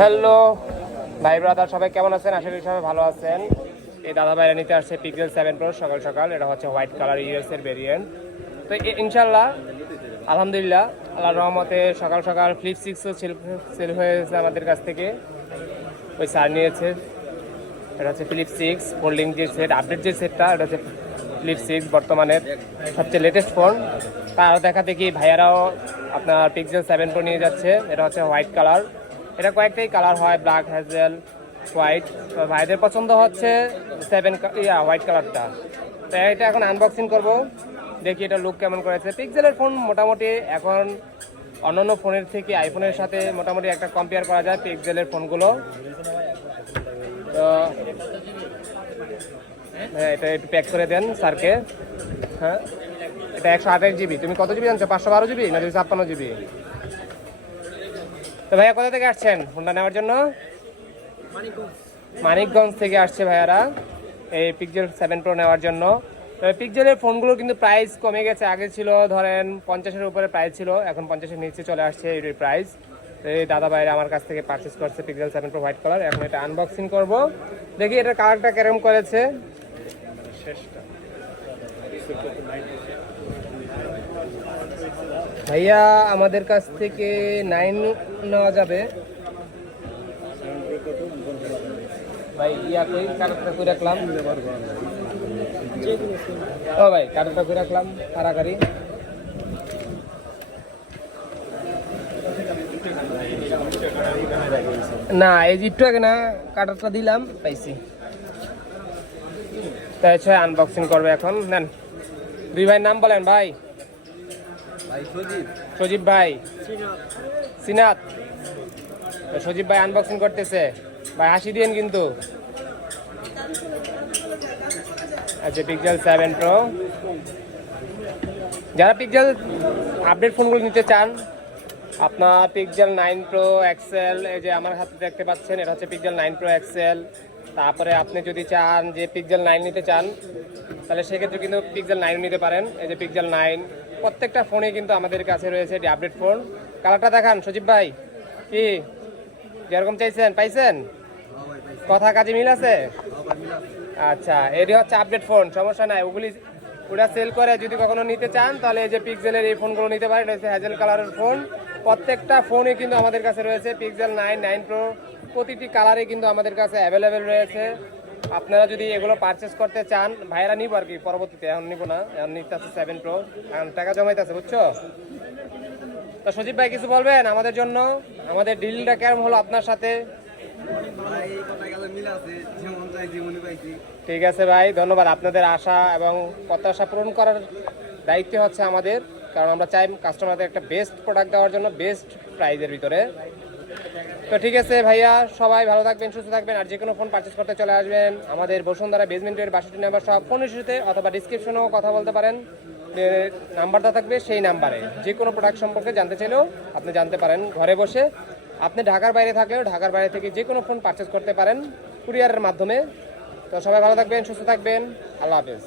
Hello ভাই brother, সবাই কেমন আছেন? আশা করি সবাই ভালো আছেন। এই দাদা ভাইরা নিতে আসছে পিক্সেল 7 প্রো সকাল সকাল। এটা হচ্ছে হোয়াইট কালার ইউএস এর ভেরিয়েন্ট। তো ইনশাল্লাহ আলহামদুলিল্লাহ আল্লাহর রহমতে সকাল সকাল ফ্লিপ 6ও সেল হয়েছে আমাদের কাছ থেকে। ওই স্যার নিয়েছে। এটা হচ্ছে ফ্লিপ 6 ফোল্ডিং যে সেট, আপডেট যে সেটটা, এটা হচ্ছে ফ্লিপ 6 বর্তমানের সবচেয়ে লেটেস্ট ফোন। তার দেখা দেখি ভাইয়ারাও আপনার পিক্সেল 7 প্রো নিয়ে যাচ্ছে। এটা হচ্ছে হোয়াইট কালার। এটা কয়েকটাই কালার হয়, ব্ল্যাক, হ্যাজেল, হোয়াইট। তো ভাইদের পছন্দ হচ্ছে হোয়াইট কালারটা। তো এটা এখন আনবক্সিং করব, দেখি এটা লুক কেমন করেছে। পিক্সেলের ফোন মোটামুটি এখন অন্যান্য ফোনের থেকে আইফোনের সাথে মোটামুটি একটা কম্পেয়ার করা যায় পিক্সেলের ফোনগুলো। তো হ্যাঁ, এটা একটু প্যাক করে দেন স্যারকে। হ্যাঁ, এটা 128 জিবি। তুমি কত জিবি জানছো? 512 জিবি না 256 জিবি? তো ভাইয়া কোথা থেকে আসছেন ফোনটা নেওয়ার জন্য? মানিকগঞ্জ থেকে আসছে ভাইয়ারা এই পিক্সেল 7 প্রো নেওয়ার জন্য। তবে পিক্সেলের ফোনগুলোর কিন্তু প্রাইস কমে গেছে। আগে ছিল ধরেন 50-এর উপরে প্রাইস ছিল, এখন 50-এর নিচে চলে আসছে এই প্রাইস। তো এই দাদা ভাইরা আমার কাছ থেকে পারচেস করছে পিক্সেল 7 প্রো হোয়াইট কালার। এখন এটা আনবক্সিং করব, দেখি এটার কালারটা কেরম করেছে। ভাইয়া আমাদের কাছ থেকে 9 নেওয়া যাবে ভাই। কই কার্ডটা কই রাখলাম? ও ভাই, কার্ডটা কই রাখলাম কারাগারি। না, এই একটু আগে না কার্ডটা দিলাম, পাইছি। তাই আনবক্সিং করবে এখন। নেন, দুই ভাই নাম বলেন ভাই। সজীব ভাই, সিনাত। সজীব ভাই আনবক্সিং করতেছে ভাই, হাসি দিয়েন কিন্তু। আচ্ছা, পিক্সেল 7 প্রো। যারা পিক্সেল আপডেট ফোনগুলো নিতে চান, আপনার পিক্সেল 9 প্রো এক্সেল, এই যে আমার হাতে দেখতে পাচ্ছেন, এটা হচ্ছে পিক্সেল 9 প্রো এক্সেল। তারপরে আপনি যদি চান যে পিক্সেল 9 নিতে চান, তাহলে সেক্ষেত্রে কিন্তু পিক্সেল 9 নিতে পারেন। এই যে পিক্সেল 9 প্রত্যেকটা ফোনে কিন্তু আমাদের কাছে রয়েছে এটি আপডেট ফোন। কালারটা দেখান সজীব ভাই, কি যেরকম চাইছেন পাইছেন? কথা কাজে মিল আছে? আচ্ছা, এটি হচ্ছে আপডেট ফোন, সমস্যা নাই। ওটা সেল করে যদি কখনো নিতে চান, তাহলে এই যে পিক্সেলের এই ফোনগুলো নিতে পারেন। এটা হচ্ছে হ্যাজেল কালারের ফোন। প্রত্যেকটা ফোনে কিন্তু আমাদের কাছে রয়েছে পিক্সেল 9 প্রো, প্রতিটি কালারে কিন্তু আমাদের কাছে অ্যাভেলেবেল রয়েছে। আপনারা যদি এগুলো পারচেস করতে চান, ভাইরা নিব আর কি পরবর্তীতে, এখন নিব না, এখন নিতে আছে 7 প্রো, এখন টাকা জমাইতেছে, বুঝছো? তো সজীব ভাই কিছু বলবেন আমাদের জন্য? আমাদের ডিলটা কেমন হলো আপনার সাথে? ঠিক আছে ভাই, ধন্যবাদ। আপনাদের আশা এবং প্রত্যাশা পূরণ করার দায়িত্ব হচ্ছে আমাদের, কারণ আমরা চাই কাস্টমারদের একটা বেস্ট প্রোডাক্ট দেওয়ার জন্য, বেস্ট প্রাইজের ভিতরে। তো ঠিক আছে ভাইয়া, সবাই ভালো থাকবেন, সুস্থ থাকবেন। আর যে কোনো ফোন পারচেস করতে চলে আসবেন আমাদের বসুন্ধরা বেসমেন্টের 62 নাম্বার সব ফোনের শুরুতে, অথবা ডিসক্রিপশনেও কথা বলতে পারেন, নাম্বারটা থাকবে সেই নাম্বারে। যে কোনো প্রোডাক্ট সম্পর্কে জানতে চাইলেও আপনি জানতে পারেন ঘরে বসে। আপনি ঢাকার বাইরে থাকলেও ঢাকার বাইরে থেকে যে কোনো ফোন পারচেস করতে পারেন কুরিয়ারের মাধ্যমে। তো সবাই ভালো থাকবেন, সুস্থ থাকবেন, আল্লাহ হাফেজ।